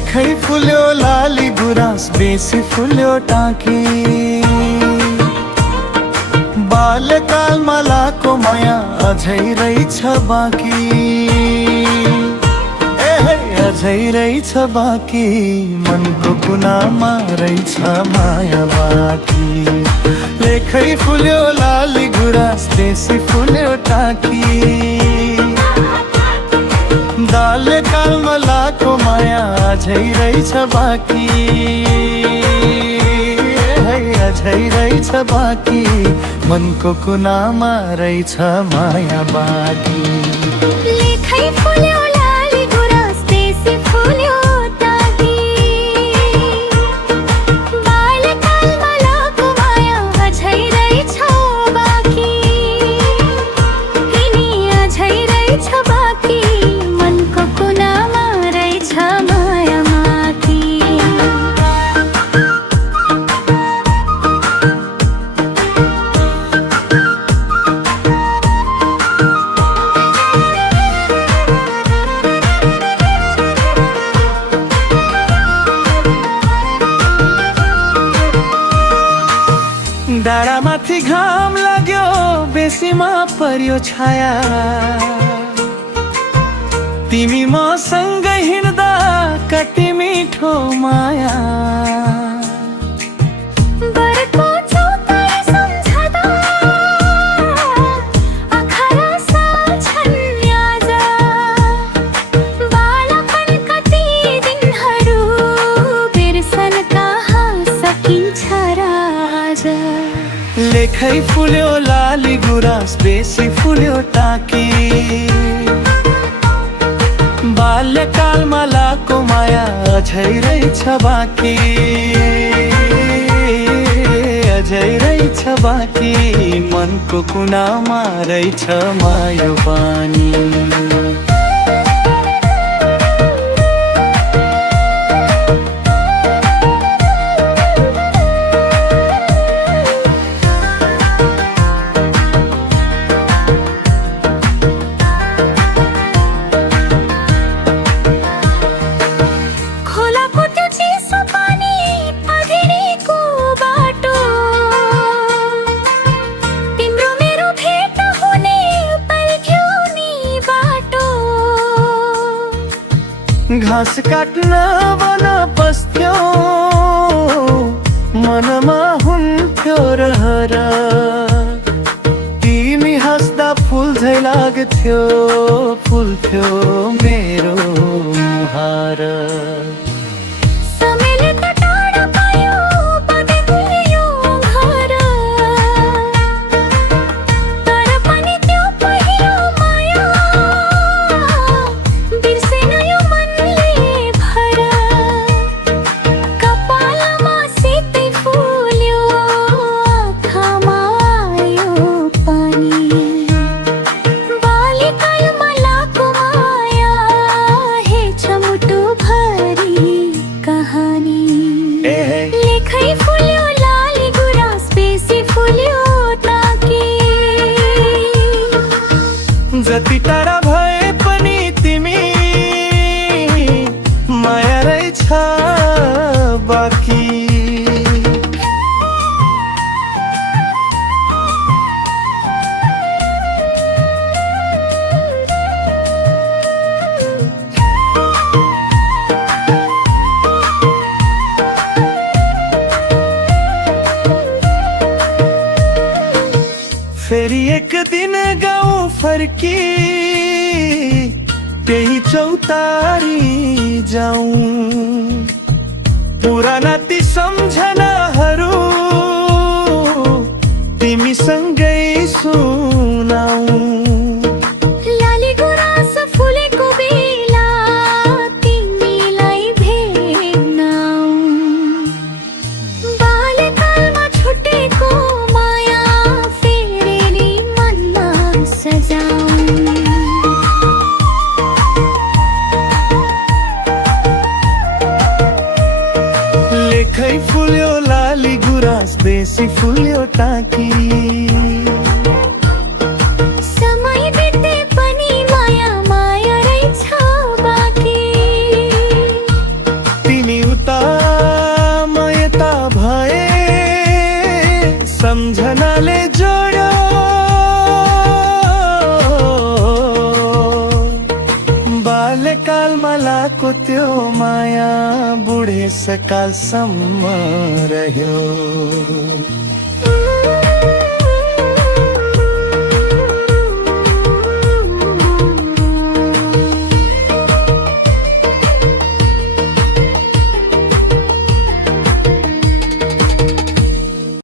लेखै फुल्यो लाली गुराँस बेसी फुल्यो टाँकी। बाल्यकालमा लाको माया अझै रहेछ बाँकी, अझै रहेछ बाँकी, मनको कुनामा रहेछ माया बाँकी। लेखै फुल्यो लाली गुराँस बेसी फुल्यो टाँकी। बाल्यकालमा लाको माया अझै रहेछ बाँकी, अझै रहेछ बाँकी, मनको कुनामा रहेछ माया बाँकी। लेखै फुल्यो लाली गुराँस बेसी फुल्यो टाँकी। बाल्यकालमा लाको माया अझै रहेछ बाँकी, अझै रहेछ बाँकी, मनको कुनामा रहेछ माया बाँकी। डाँडामाथि घाम लाग्यो बेसीमा पर्यो छाया। तिमी मसँग हिँड्दा कति मिठो माया। बरको चौतारी सम्झँदा आँखा साल्छन् याद। बालपनका ती दिनहरू बिर्सन कहाँ सकिन्छ र आज। लेखै फुल्यो लाली गुराँस बेसी फुल्यो टाँकी। बाल्यकालमा लाको माया अझै रहेछ बाँकी, अझै रहेछ बाँकी, मनको कुनामा रहेछ माया पानी। घाँस काट्न वन पस्थ्यो, मनमा हुन्थ्यो रहर। तिमी हाँस्दा फुल झै लाग्थ्यो, फुल्थ्यो मेरो मुहार। जति टाढा भए पनि तिमी माया रहेछ बाँकी। फेरि एक दिन गाउँ फर्की, त्यही चौतारी जाऊं। पुराना ती सम्झनाहरू तिमीसँगै सुनाऊ। लाली गुराँस फुलेको बेला तिमीलाई भेट्न आऊँ। बाल्यकालमा छुटेको माया फेरि मनमा सजाऊँ। लेखै फुल्यो लाली गुराँस बेसी फुल्यो टाँकी। समय बिते पनि माया माया रहेछ बाँकी। સકાસમ રહ્યો